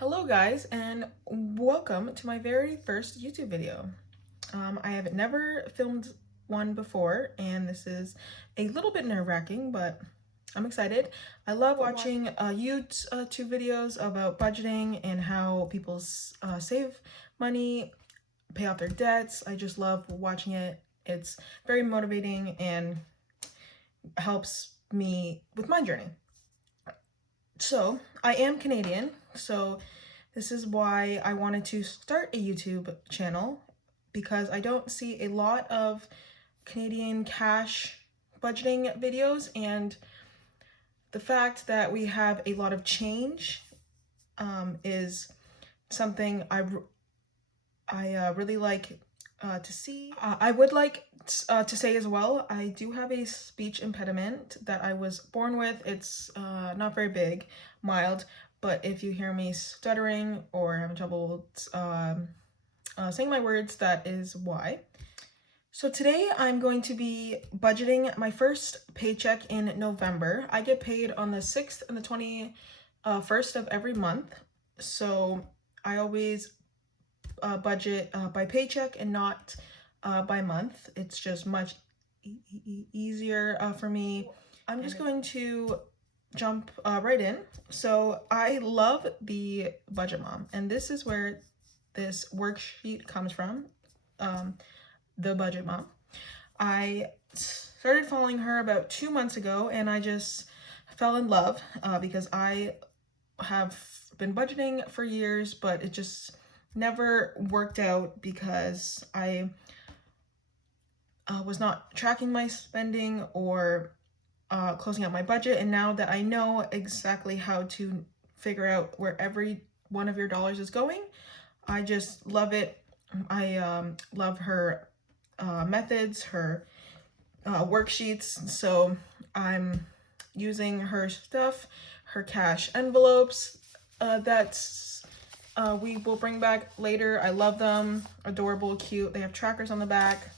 Hello guys, and welcome to my very first YouTube video. I have never filmed one before, and this is a little bit nerve-wracking, but I'm excited. I love watching YouTube videos about budgeting and how people save money, pay off their debts. I just love watching it. It's very motivating and helps me with my journey. So I am Canadian, so this is why I wanted to start a YouTube channel, because I don't see a lot of Canadian cash budgeting videos, and the fact that we have a lot of change is something I really like to see. I would like to say as well, I do have a speech impediment that I was born with. It's not very big, mild, but if you hear me stuttering or having trouble saying my words, that is why. So today I'm going to be budgeting my first paycheck in November. I get paid on the 6th and the 21st of every month. So I always budget by paycheck and not by month. It's just much easier for me. I'm just going to jump right in. So I love the Budget Mom, and this is where this worksheet comes from, the Budget Mom. I started following her about 2 months ago, and I just fell in love because I have been budgeting for years, but it just never worked out because I was not tracking my spending or closing out my budget. And now that I know exactly how to figure out where every one of your dollars is going, I just love it. I love her methods, her worksheets. So I'm using her stuff, her cash envelopes we will bring back later. I love them. Adorable, cute. They have trackers on the back.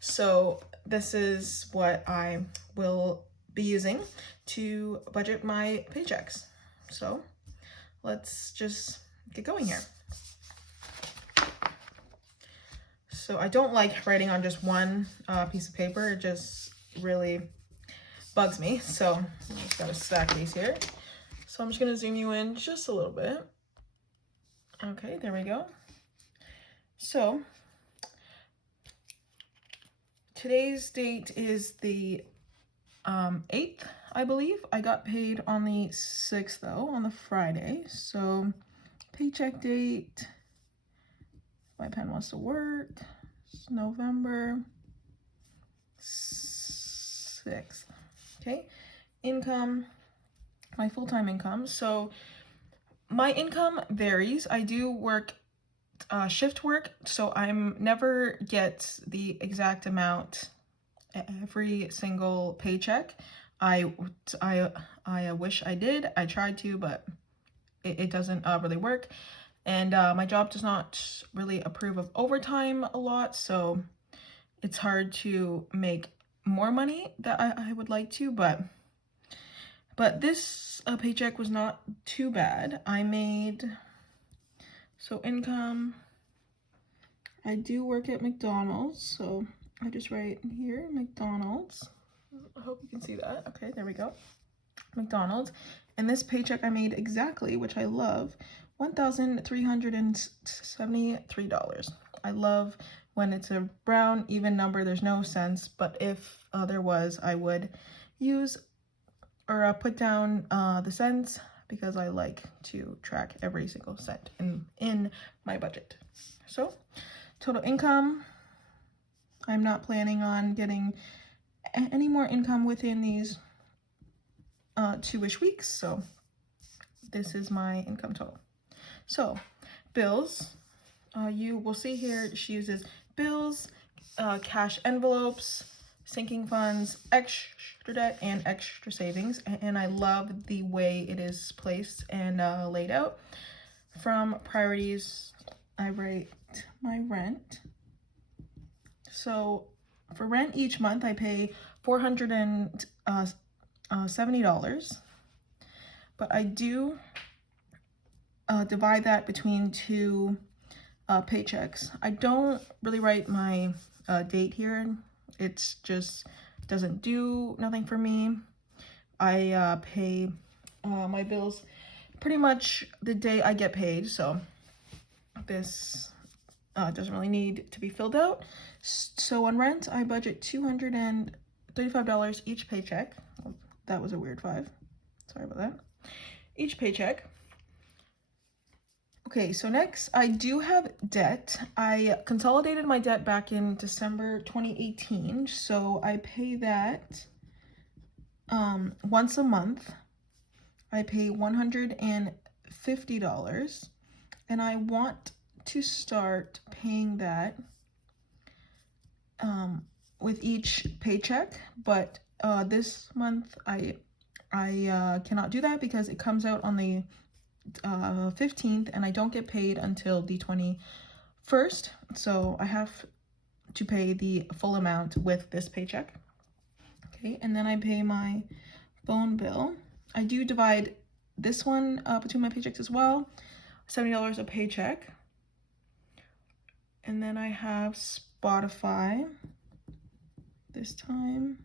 So this is what I will be using to budget my paychecks. So let's just get going here. So I don't like writing on just one piece of paper. It just really bugs me. So I just gotta stack these here. So I'm just gonna zoom you in just a little bit. Okay, there we go. So today's date is the 8th, I believe. I got paid on the 6th though, on the Friday. So paycheck date, my pen wants to work, it's November 6th. Okay, income, my full-time income. So my income varies. I do work shift work, so I'm never get the exact amount every single paycheck. I wish I did. I tried to, but it doesn't really work. And my job does not really approve of overtime a lot, so it's hard to make more money that I would like to, but this paycheck was not too bad. I made, so income, I do work at McDonald's, so I just write here, McDonald's. I hope you can see that. Okay, there we go. McDonald's. And this paycheck I made exactly, which I love, $1,373. I love when it's a round, even number. There's no cents, but if there was, I would use or put down the cents, because I like to track every single cent in my budget. So total income, I'm not planning on getting any more income within these 2-ish weeks, so this is my income total. So bills, you will see here she uses bills, cash envelopes, sinking funds, extra debt, and extra savings, and I love the way it is placed and laid out. From priorities, I write my rent. So for rent each month, I pay $470, but I do divide that between two paychecks. I don't really write my date here. It's just doesn't do nothing for me. I pay my bills pretty much the day I get paid, so this doesn't really need to be filled out. So on rent, I budget $235 each paycheck. Oh, that was a weird 5. Sorry about that. Each paycheck. Okay, so next, I do have debt. I consolidated my debt back in December 2018, so I pay that once a month. I pay $150, and I want to start paying that with each paycheck, but this month I cannot do that because it comes out on the 15th and I don't get paid until the 21st, so I have to pay the full amount with this paycheck. Okay, and then I pay my phone bill. I do divide this one between my paychecks as well, $70 a paycheck. And then I have Spotify this time.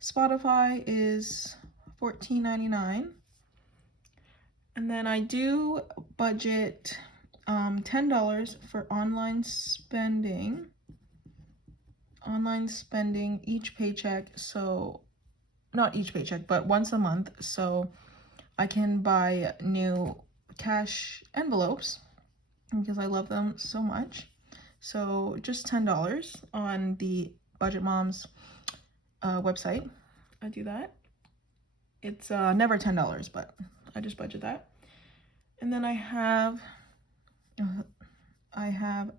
Spotify is $14.99. And then I do budget $10 for online spending each paycheck, so not each paycheck, but once a month, so I can buy new cash envelopes because I love them so much. So just $10 on the Budget Moms website. I do that. It's never $10, but I just budget that. And then I have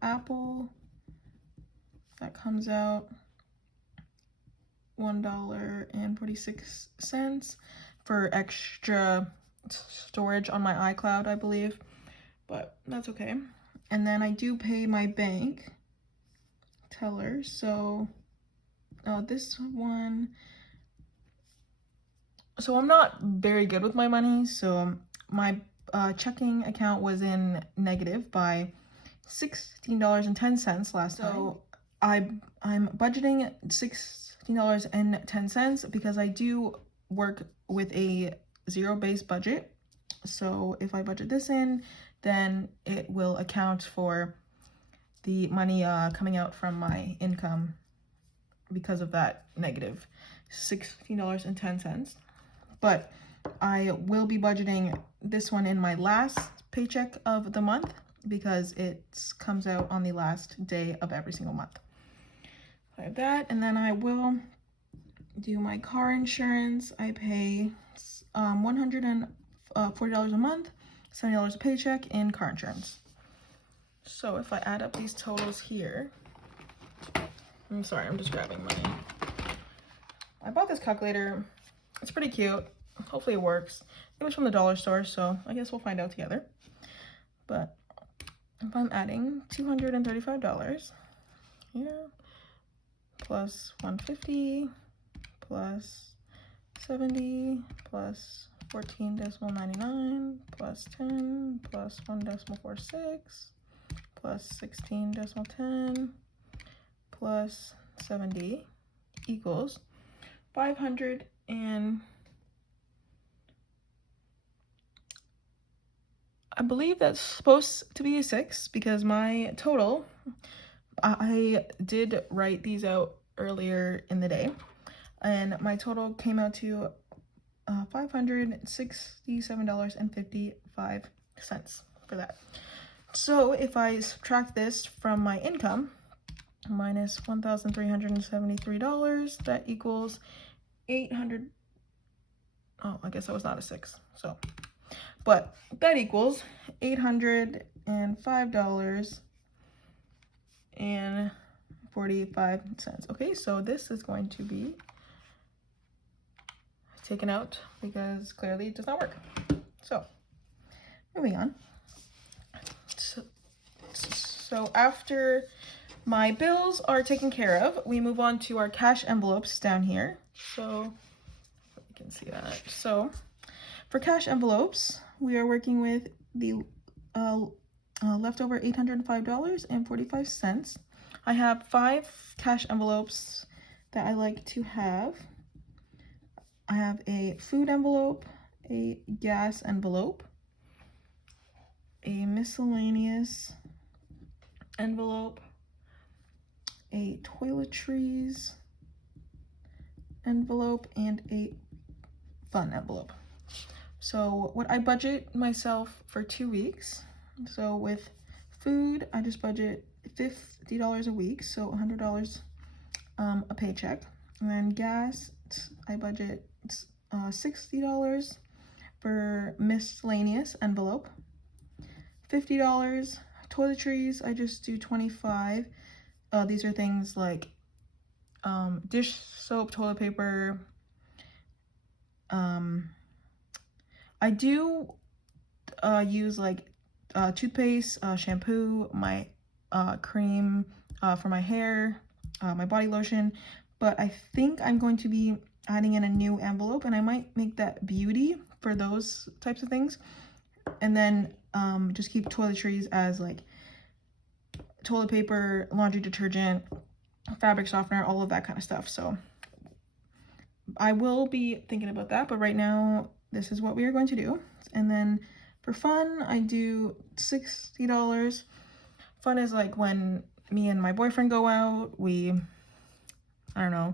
Apple. That comes out $1.46 for extra storage on my iCloud, I believe, but that's okay. And then I do pay my bank teller, so this one, so I'm not very good with my money, so my checking account was in negative by $16.10 last time. So I'm budgeting $16.10 because I do work with a zero-based budget. So if I budget this in, then it will account for the money coming out from my income because of that negative $16.10. But I will be budgeting this one in my last paycheck of the month because it comes out on the last day of every single month. I have that, and then I will do my car insurance. I pay $140 a month, $70 a paycheck in car insurance. So if I add up these totals here, I'm sorry, I'm just grabbing money. I bought this calculator. It's pretty cute. Hopefully it works. It was from the dollar store, so I guess we'll find out together. But if I'm adding $235 here, plus 150, plus 70, plus 14.99, plus 10, plus 1.46, plus 16.10, plus 70 equals 500 and I believe that's supposed to be a 6 because my total, I did write these out earlier in the day, and my total came out to $567.55 for that. So if I subtract this from my income, minus $1,373, that equals 800. Oh, I guess that was not a 6. So, but that equals $805.45. Okay, so this is going to be taken out because clearly it does not work. So, moving on. So after my bills are taken care of, we move on to our cash envelopes down here. So you can see that. So for cash envelopes, we are working with the leftover $805.45. I have 5 cash envelopes that I like to have. I have a food envelope, a gas envelope, a miscellaneous envelope, a toiletries envelope, and a fun envelope. So what I budget myself for 2 weeks, so with food, I just budget $50 a week, so $100 a paycheck. And then gas, I budget $60 for miscellaneous envelope, $50. Toiletries, I just do $25. These are things like dish soap, toilet paper. I do use like toothpaste, shampoo, my cream for my hair, my body lotion, but I think I'm going to be adding in a new envelope, and I might make that beauty for those types of things, and then just keep toiletries as like toilet paper, laundry detergent, fabric softener, all of that kind of stuff. So I will be thinking about that, but right now this is what we are going to do. And then for fun, I do $60. Fun is like when me and my boyfriend go out, we, I don't know,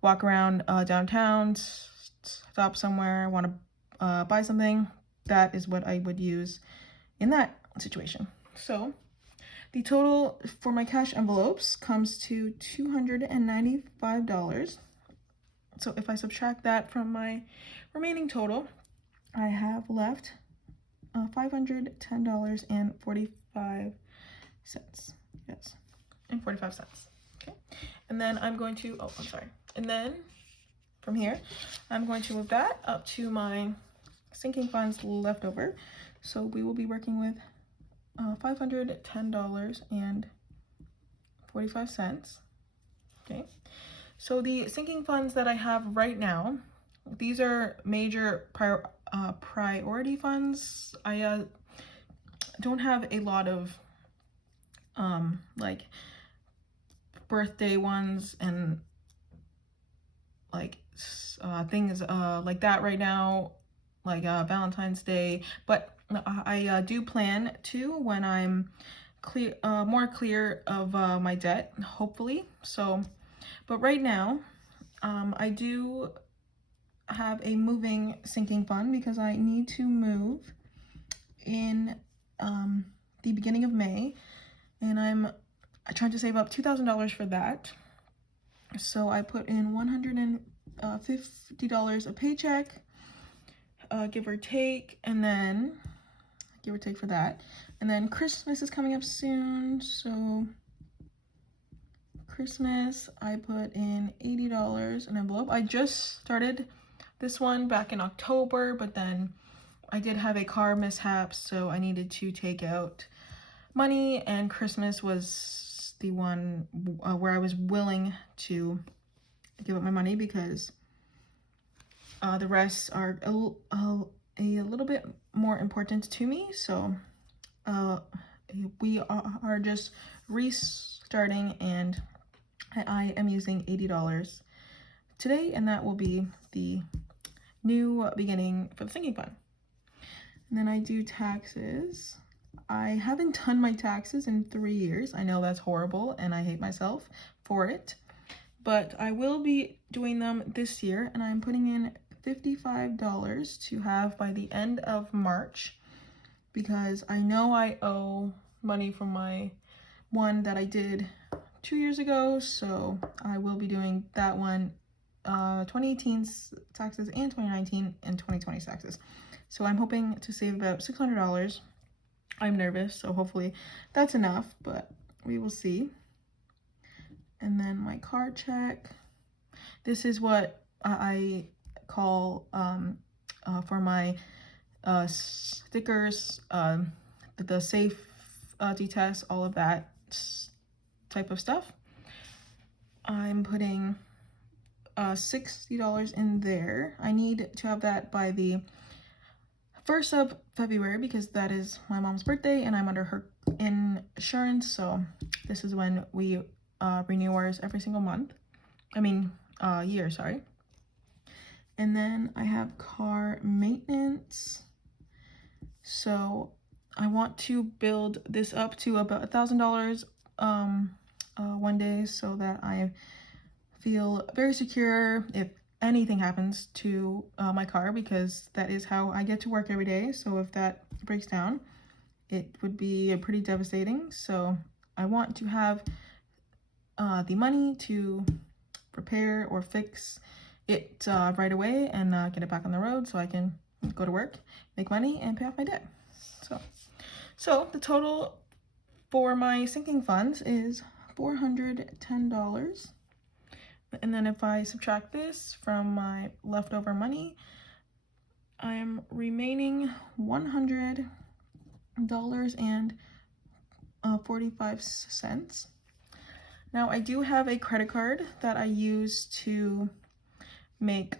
walk around downtown, stop somewhere, want to buy something. That is what I would use in that situation. So the total for my cash envelopes comes to $295. So if I subtract that from my remaining total, I have left $510.45. Yes, and 45 cents. Okay, and then I'm going to, oh, I'm sorry. And then from here, I'm going to move that up to my sinking funds leftover. So we will be working with $510.45. Okay, so the sinking funds that I have right now, these are major priority funds. I don't have a lot of like birthday ones and like things like that right now, like Valentine's Day, but I do plan to when I'm clear, more clear of my debt, hopefully. So, but right now, I do have a moving sinking fund because I need to move in the beginning of May, and I'm trying to save up $2,000 for that. So I put in $150 a paycheck, give or take, and then give or take for that. And then Christmas is coming up soon, so Christmas, I put in $80 an envelope. I just started this one back in October, but then I did have a car mishap, so I needed to take out money, and Christmas was the one where I was willing to give up my money because the rest are a little bit more important to me. So we are just restarting, and I am using $80 today, and that will be the new beginning for the sinking fund. And then I do taxes. I haven't done my taxes in 3 years. I know that's horrible, and I hate myself for it, but I will be doing them this year, and I'm putting in $55 to have by the end of March, because I know I owe money from my one that I did 2 years ago, so I will be doing that one, 2018's taxes and 2019 and 2020 taxes. So I'm hoping to save about $600. I'm nervous, so hopefully that's enough, but we will see. And then my card check. This is what I call for my stickers, the safety test, all of that type of stuff. I'm putting $60 in there. I need to have that by the 1st of February because that is my mom's birthday and I'm under her insurance. So this is when we renew ours every single month. Year, sorry. And then I have car maintenance. So I want to build this up to about $1,000 one day so that I feel very secure if anything happens to my car, because that is how I get to work every day. So if that breaks down, it would be pretty devastating. So I want to have the money to repair or fix it right away and get it back on the road so I can go to work, make money, and pay off my debt. So the total for my sinking funds is $410. And then if I subtract this from my leftover money, I am remaining $100.45. Now I do have a credit card that I use to make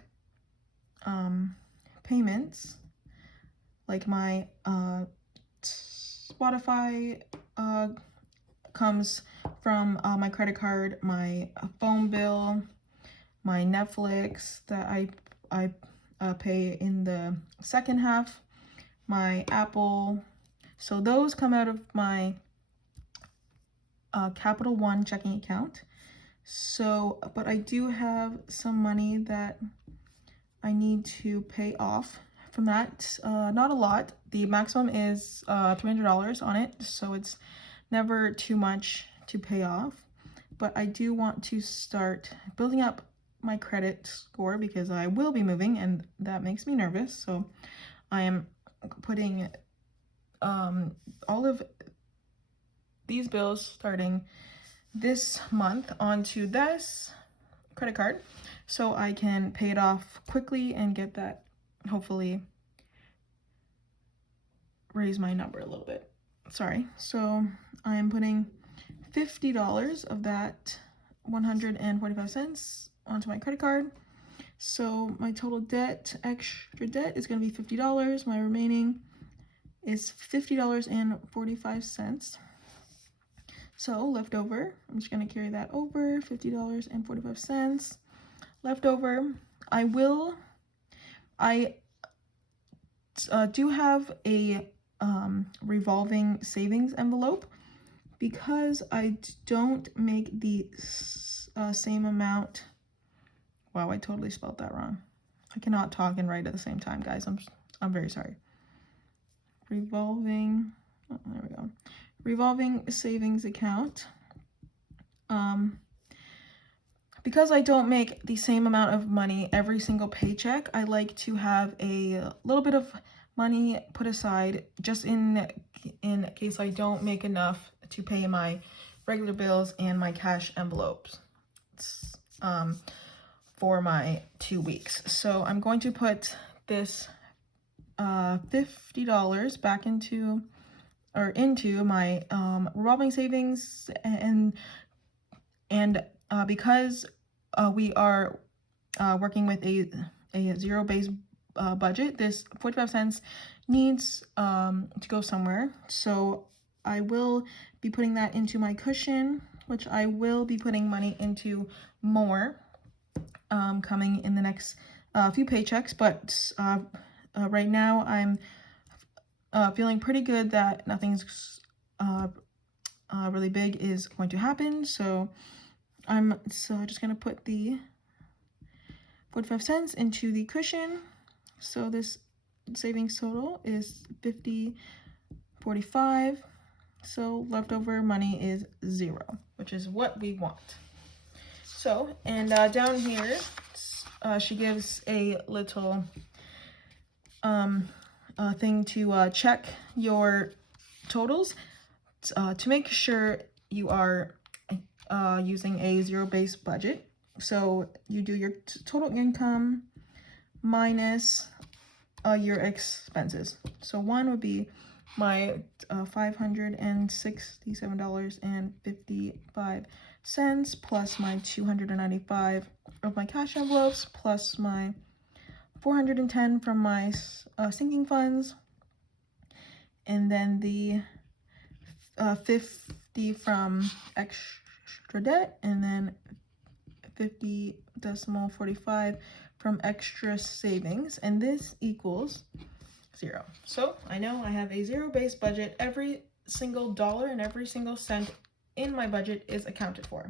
payments, like my Spotify comes from my credit card, my phone bill, my Netflix that I pay in the second half, my Apple. So those come out of my Capital One checking account. So, but I do have some money that I need to pay off from that. Not a lot. The maximum is $300 on it, so it's never too much to pay off. But I do want to start building up my credit score because I will be moving and that makes me nervous. So I am putting all of these bills starting this month onto this credit card so I can pay it off quickly and get that, hopefully raise my number a little bit. Sorry. So I am putting $50 of that 145 cents onto my credit card. So my total debt, extra debt, is going to be $50. My remaining is $50.45. So leftover, I'm just going to carry that over, $50.45 leftover. I do have a revolving savings envelope because I don't make the same amount. Wow, I totally spelled that wrong. I cannot talk and write at the same time, guys. I'm very sorry. Revolving, oh, there we go. Revolving savings account. Because I don't make the same amount of money every single paycheck, I like to have a little bit of money put aside just in case I don't make enough to pay my regular bills and my cash envelopes for my 2 weeks. So I'm going to put this $50 back into my revolving savings, and because we are working with a zero-based budget, this 45 cents needs to go somewhere. So I will be putting that into my cushion, which I will be putting money into more coming in the next few paychecks. But right now I'm feeling pretty good that nothing's really big is going to happen. So I'm just going to put the 45 cents into the cushion. So this savings total is $50.45. So leftover money is 0, which is what we want. So, and down here, she gives a little thing to check your totals to make sure you are using a zero-based budget. So you do your total income minus your expenses. So one would be my $567.55 plus my $295 of my cash envelopes plus my $410 from my sinking funds, and then the 50 from extra debt, and then 50.45 from extra savings, and this equals 0. So I know I have a zero-based budget. Every single dollar and every single cent in my budget is accounted for.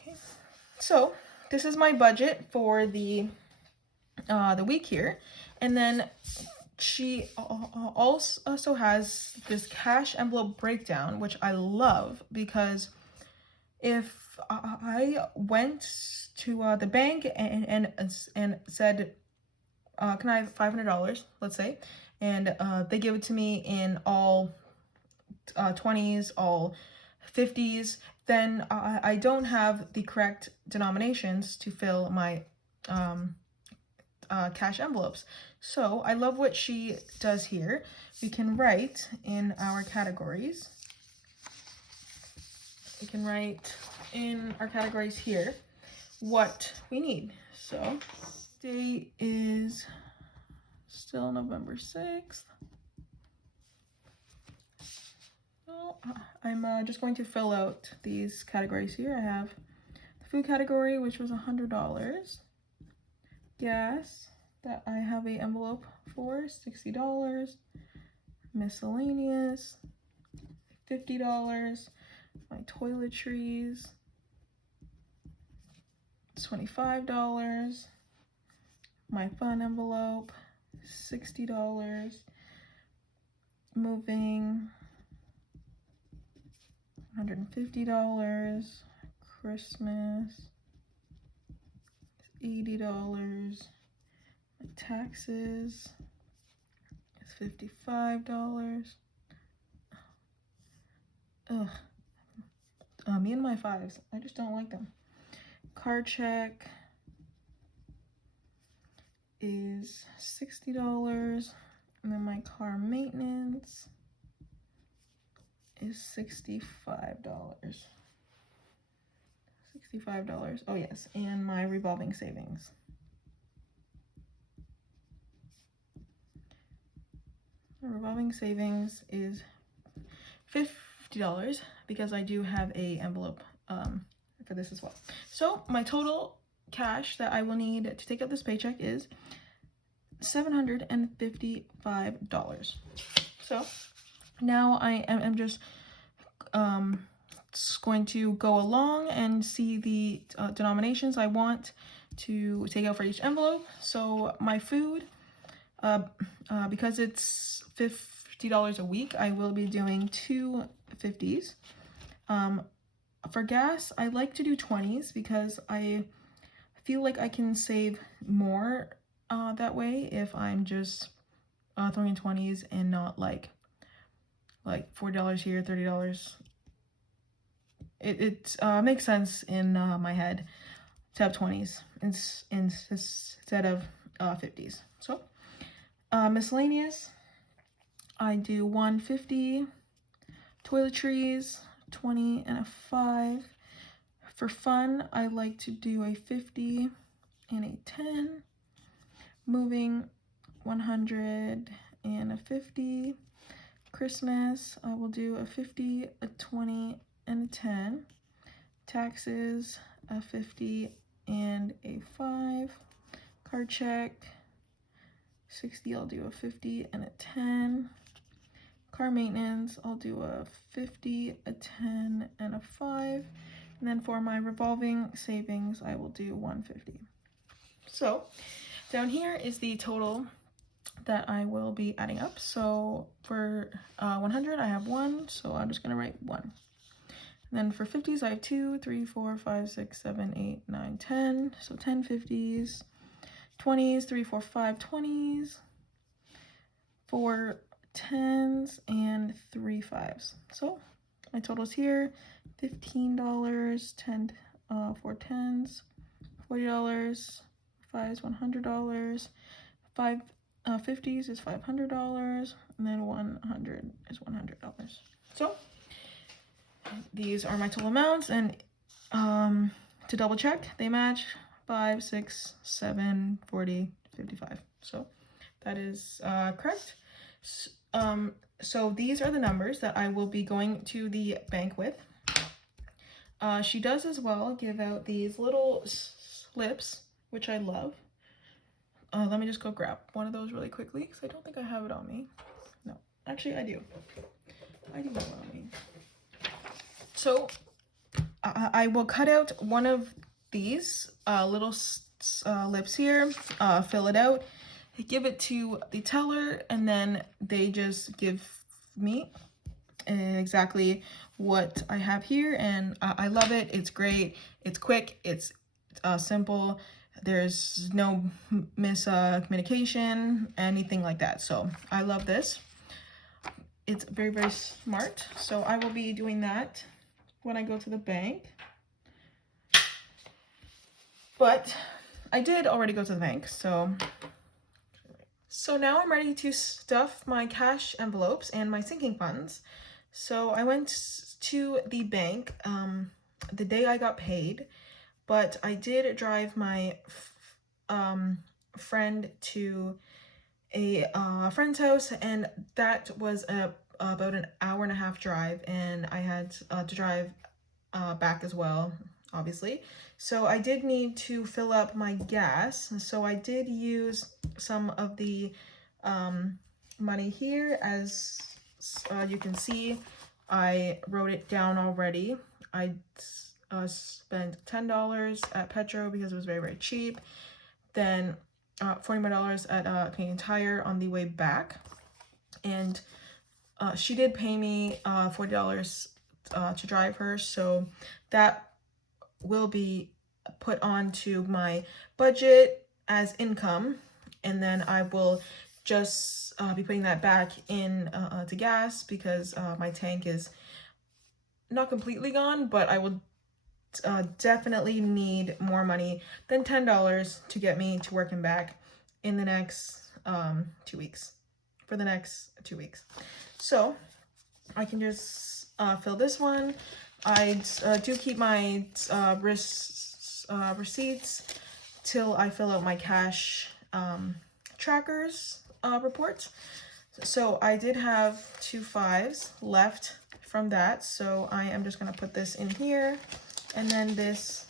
Okay. So this is my budget for the week here, and then she also has this cash envelope breakdown, which I love, because if I went to the bank and said, can I have $500, let's say, and they give it to me in all 20s, all 50s, then I don't have the correct denominations to fill my cash envelopes. So I love what she does here. We can write in our categories. We can write in our categories here what we need. So today is still November 6th. So I'm just going to fill out these categories here. I have the food category, which was $100. Gas, that I have a envelope for, $60. Miscellaneous, $50. My toiletries, $25. My fun envelope, $60. Moving, $150. Christmas, $80. My taxes is $55. Ugh. Me and my fives, I just don't like them. Car check is $60, and then my car maintenance is $65. $65. Oh yes, and my revolving savings. My revolving savings is $50 because I do have a envelope for this as well. So my total cash that I will need to take out this paycheck is $755. So now I am just going to go along and see the denominations I want to take out for each envelope. So my food, because it's $50 a week, I will be doing 2 50s. For gas, I like to do 20s because I feel like I can save more that way if I'm just throwing in 20s and not like $40 here, $30. It makes sense in my head to have 20s instead of 50s. So miscellaneous, I do 150. Toiletries, 20 and a 5. For fun, I like to do a 50 and a 10. Moving, 100 and a 50. Christmas, I will do a 50, a 20, and a 10. Taxes, a 50 and a 5. Card check, 60, I'll do a 50 and a 10. Car maintenance, I'll do a 50, a 10, and a 5. And then for my revolving savings, I will do 150. So down here is the total that I will be adding up. So for 100, I have 1, so I'm just going to write 1. And then for 50s, I have 2, 3, 4, 5, 6, 7, 8, 9, 10. So 10 50s. 20s, 3, 4, 5 20s. 4 10s and 3 5s. So my totals here, $15, 10 4 10s, $40, 5s, $100, 5 50s is $500, and then 100 is $100. So these are my total amounts, and to double check, they match 5, 6, 7, 40, 55. So that is correct. So these are the numbers that I will be going to the bank with. She does as well give out these little slips, which I love. Let me just go grab one of those really quickly because I don't think I have it on me. No, actually I do. I do have it on me. So I will cut out one of these little lips here, fill it out, give it to the teller, and then they just give me exactly what I have here, and I love it. It's great, it's quick, it's simple, there's no miscommunication, anything like that. So I love this. It's very, very smart. So I will be doing that when I go to the bank. But I did already go to the bank, so now I'm ready to stuff my cash envelopes and my sinking funds. So I went to the bank the day I got paid, but I did drive my friend to a friend's house, and that was about an hour and a half drive, and I had to drive back as well, obviously. So I did need to fill up my gas, so I did use some of the money here. As you can see, I wrote it down already. I spent $10 at Petro because it was very, very cheap. Then $40 at Canadian Tire on the way back. And she did pay me $40 to drive her, so that will be put onto my budget as income, and then I will just be putting that back in to gas because my tank is not completely gone, but I will definitely need more money than $10 to get me to work and back in the next 2 weeks, for the next 2 weeks. So I can just fill this one. I do keep my receipts till I fill out my cash trackers report. So I did have 2 5s left from that, so I am just gonna put this in here, and then this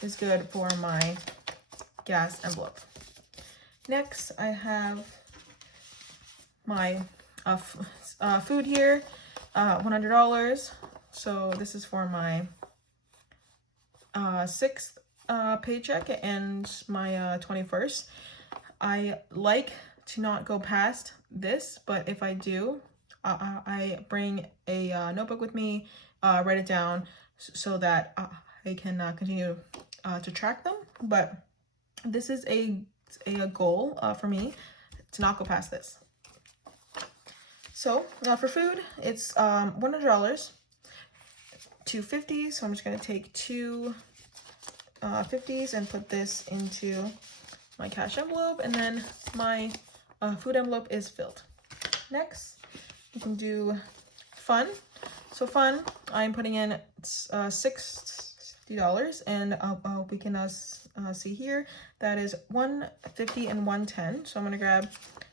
is good for my gas envelope. Next, I have my food here, $100. So this is for my 6th paycheck and my 21st. I like to not go past this, but if I do, I bring a notebook with me, write it down so that I can continue to track them. But this is a goal for me to not go past this. So for food, it's $100, 2 50s. So I'm just gonna take 2 50s and put this into my cash envelope, and then my food envelope is filled. Next, you can do fun. So fun, I'm putting in $60, and we can see here that is $150 and $110. So I'm gonna grab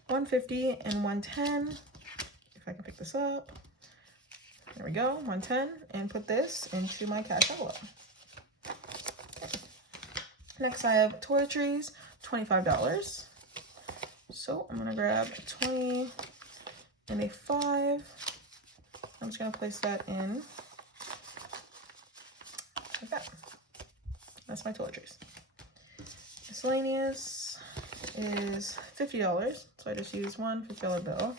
$150 and $110. If I can pick this up, there we go, $110, and put this into my cash envelope. Okay. Next, I have toiletries, $25. So I'm gonna grab 20 and a 5. I'm just gonna place that in like that. That's my toiletries. Miscellaneous is $50, so I just use one $50 bill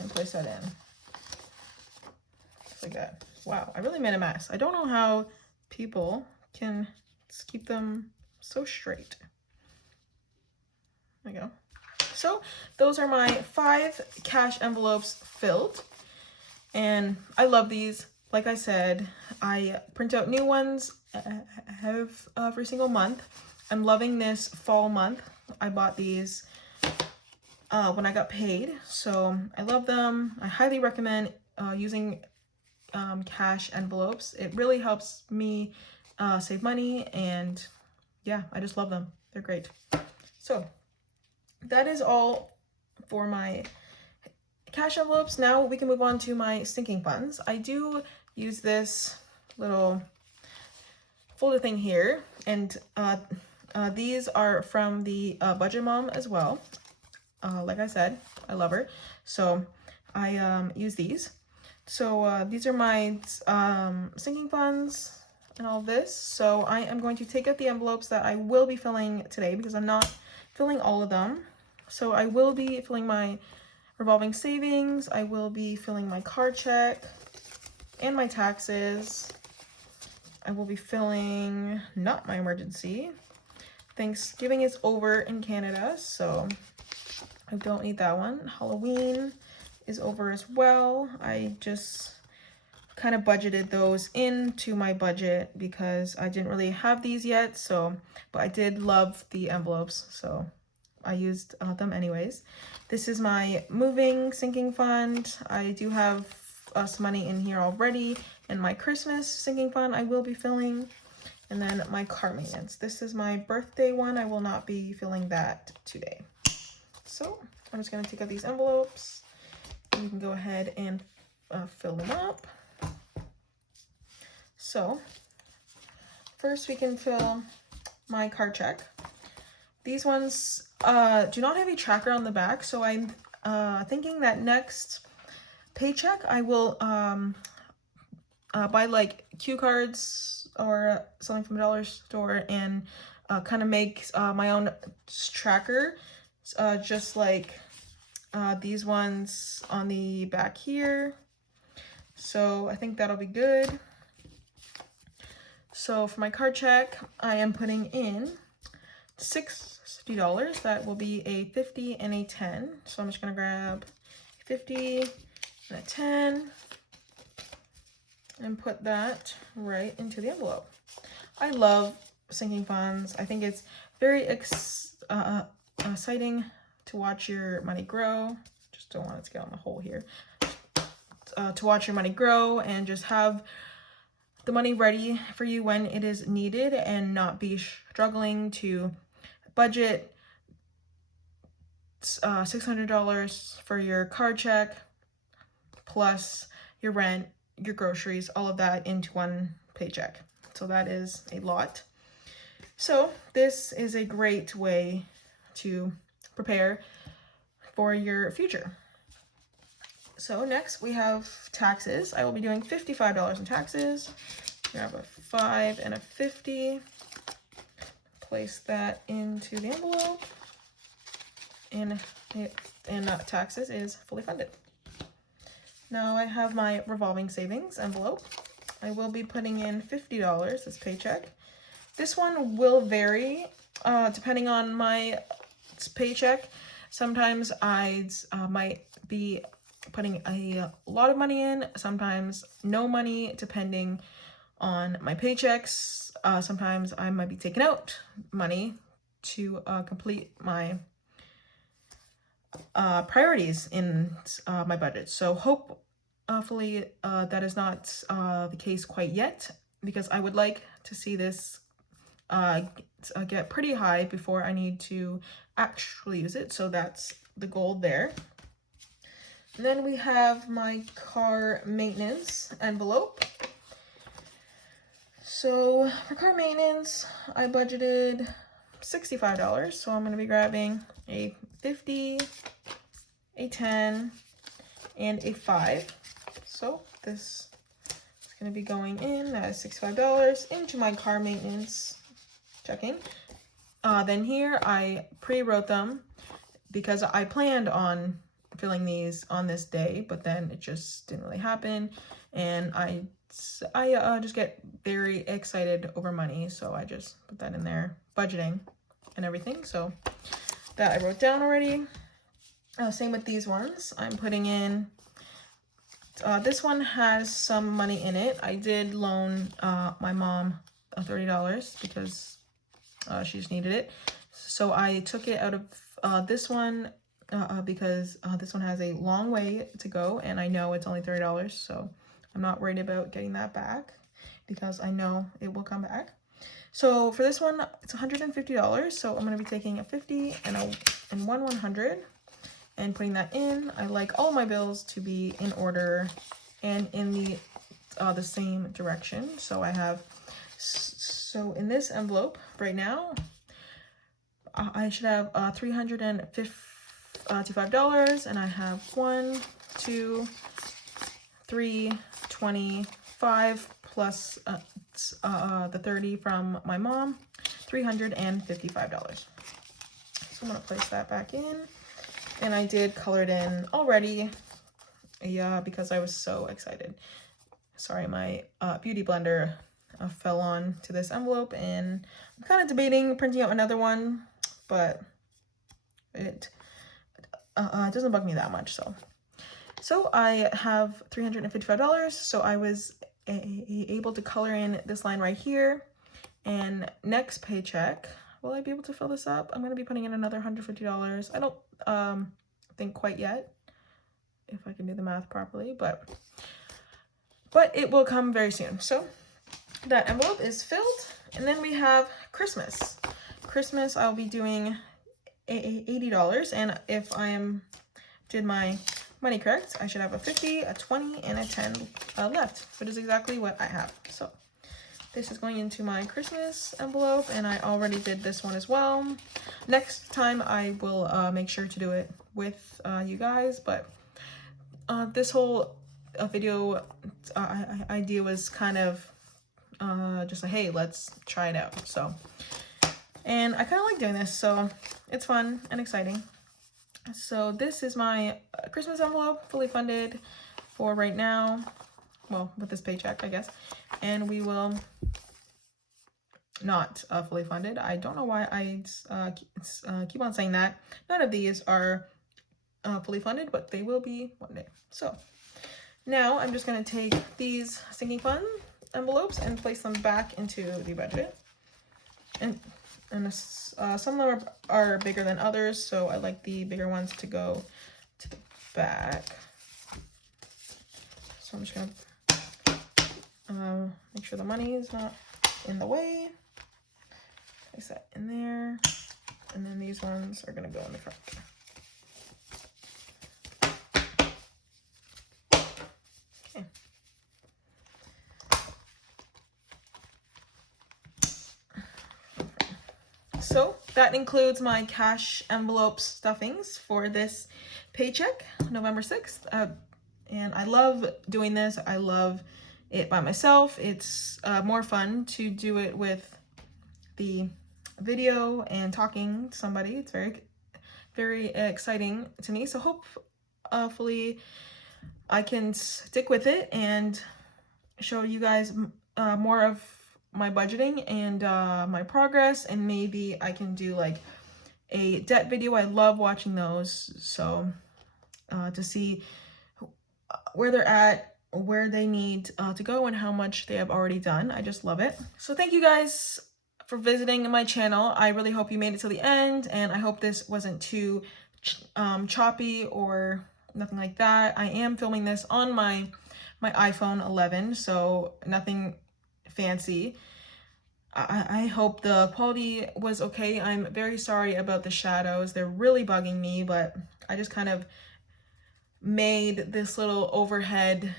and place that in. Just like that. Wow, I really made a mess. I don't know how people can just keep them so straight. There we go. So those are my 5 cash envelopes filled, and I love these. Like I said, I print out new ones every single month. I'm loving this fall month. I bought these when I got paid, so I love them. I highly recommend using cash envelopes. It really helps me save money, and yeah, I just love them. They're great. So that is all for my cash envelopes. Now we can move on to my sinking funds. I do use this little folder thing here, and these are from the Budget Mom as well. Like I said, I love her, so I use these. So these are my sinking funds and all this. So I am going to take out the envelopes that I will be filling today because I'm not filling all of them. So I will be filling my revolving savings, I will be filling my card check and my taxes. I will be filling not my emergency. Thanksgiving is over in Canada, so I don't need that one. Halloween is over as well. I just kind of budgeted those into my budget because I didn't really have these yet, so but I did love the envelopes, so I used them anyways. This is my moving sinking fund. I do have some money in here already, and my Christmas sinking fund I will be filling, and then my car maintenance. This is my birthday one. I will not be filling that today. So I'm just going to take out these envelopes. You can go ahead and fill them up. So first we can fill my card check. These ones do not have a tracker on the back, so I'm thinking that next paycheck I will buy like cue cards or something from a dollar store and kind of make my own tracker, just like these ones on the back here. So I think that'll be good. So for my card check, I am putting in $60. That will be a 50 and a 10. So I'm just gonna grab a 50 and a 10 and put that right into the envelope. I love sinking funds. I think it's very exciting to watch your money grow. Just don't want it to get on the hole here. To watch your money grow and just have the money ready for you when it is needed and not be struggling to budget $600 for your card check plus your rent, your groceries, all of that into one paycheck. So that is a lot. So this is a great way to prepare for your future. So next we have taxes. I will be doing $55 in taxes. Grab a 5 and a 50. Place that into the envelope. And taxes is fully funded. Now I have my revolving savings envelope. I will be putting in $50 this paycheck. This one will vary depending on my paycheck. Sometimes I might be putting a lot of money in, sometimes no money, depending on my paychecks. Sometimes I might be taking out money to complete my priorities in my budget. So hopefully that is not the case quite yet, because I would like to see this get pretty high before I need to actually use it. So that's the goal there. And then we have my car maintenance envelope. So for car maintenance, I budgeted $65. So I'm going to be grabbing a 50, a 10, and a 5. So this is going to be going in as $65 into my car maintenance checking. Then here I pre-wrote them because I planned on filling these on this day, but then it just didn't really happen, and I just get very excited over money, so I just put that in there, budgeting and everything. So that I wrote down already. Same with these ones. I'm putting in this one has some money in it. I did loan my mom $30 because she just needed it, so I took it out of this one because this one has a long way to go, and I know it's only $30, so I'm not worried about getting that back because I know it will come back. So for this one, it's $150. So I'm going to be taking a 50 and one 100 and putting that in. I like all my bills to be in order and in the same direction. So I have, so in this envelope right now, I should have $355, and I have 1, 2, 3, 25 plus the 30 from my mom, $355. So I'm gonna place that back in, and I did color it in already, yeah, because I was so excited. Sorry, my beauty blender fell on to this envelope, and I'm kind of debating printing out another one, but it doesn't bug me that much. So I have $355. So I was able to color in this line right here. And next paycheck, will I be able to fill this up? I'm going to be putting in another $150. I don't think quite yet, if I can do the math properly, but it will come very soon. So that envelope is filled. And then we have Christmas. Christmas, I'll be doing $80. And if I did my money correct, I should have a 50, a 20, and a 10 left, which is exactly what I have. So this is going into my Christmas envelope, and I already did this one as well. Next time I will make sure to do it with you guys, but this whole video idea was kind of just like, hey, let's try it out. So, and I kind of like doing this, so it's fun and exciting. So this is my Christmas envelope, fully funded for right now. Well, with this paycheck, I guess. And we will not fully funded. I don't know why I keep on saying that. None of these are fully funded, but they will be one day. So now I'm just going to take these sinking fund envelopes and place them back into the budget. And some of them are bigger than others, so I like the bigger ones to go to the back. So I'm just gonna make sure the money is not in the way. Place that in there, and then these ones are gonna go in the front. Okay. So that includes my cash envelope stuffings for this paycheck, November 6th. And I love doing this. I love it by myself. It's more fun to do it with the video and talking to somebody. It's very, very exciting to me. So hopefully I can stick with it and show you guys more of my budgeting and my progress, and maybe I can do like a debt video. I love watching those, so to see where they're at, where they need to go, and how much they have already done. I just love it. So thank you guys for visiting my channel. I really hope you made it to the end, and I hope this wasn't too choppy or nothing like that. I am filming this on my iPhone 11, so nothing fancy. I hope the quality was okay. I'm very sorry about the shadows. They're really bugging me, but I just kind of made this little overhead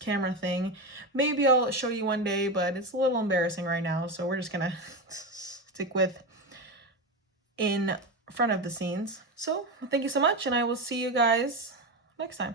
camera thing. Maybe I'll show you one day, but it's a little embarrassing right now, so we're just gonna stick with in front of the scenes. So thank you so much, and I will see you guys next time.